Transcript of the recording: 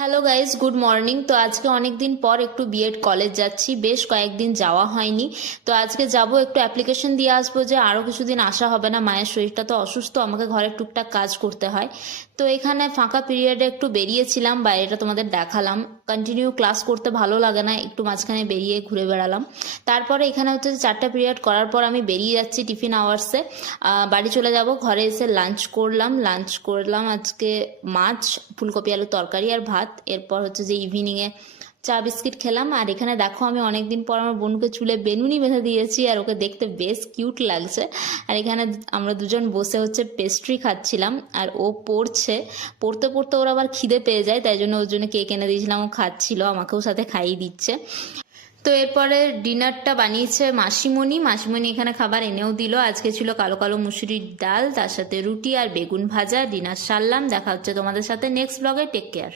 Hello guys, good morning. তো আজকে অনেক দিন পর একটু বিএড কলেজ যাচ্ছি, বেশ কয়েকদিন যাওয়া হয়নি। তো আজকে যাব, একটু অ্যাপ্লিকেশন দিয়ে আসবো যে আরও কিছুদিন আসা হবে না, মায়ের শরীরটা তো অসুস্থ, আমাকে ঘরের টুকটাক কাজ করতে হয়। তো এখানে ফাঁকা পিরিয়ডে একটু বেরিয়েছিলাম, বাইরেটা তোমাদের দেখালাম। কন্টিনিউ ক্লাস করতে ভালো লাগে না, একটু মাঝখানে বেরিয়ে ঘুরে বেড়ালাম। তারপরে এখানে হচ্ছে 4টা পিরিয়ড করার পর আমি বেরিয়ে যাচ্ছি টিফিন আওয়ার্সে, বাড়ি চলে যাব। ঘরে এসে লাঞ্চ করলাম আজকে মাছ, ফুলকপি আলু তরকারি আর ভাত। এরপর হচ্ছে যে ইভিনিংয়ে চা বিস্কিট খেলাম। আর এখানে দেখো, আমি অনেকদিন পর আমার বোনকে চুলে বেনুনি বেঁধে দিয়েছি, আর ওকে দেখতে বেশ কিউট লাগছে। আর এখানে আমরা দুজন বসে হচ্ছে পেস্ট্রি খাচ্ছিলাম, আর ও পড়তে পড়তে ওর আবার খিদে পেয়ে যায়, তাই জন্য ওর জন্য কেক এনে দিয়েছিলাম, ও খাচ্ছিল, আমাকেও সাথে খাইয়ে দিচ্ছে। তো এরপরে ডিনারটা বানিয়েছে মাসিমণি এখানে খাবার এনেও দিল। আজকে ছিল কালো কালো মুসুরির ডাল, তার সাথে রুটি আর বেগুন ভাজা। ডিনার সারলাম, দেখা হচ্ছে তোমাদের সাথে নেক্সট ব্লগে। Take care.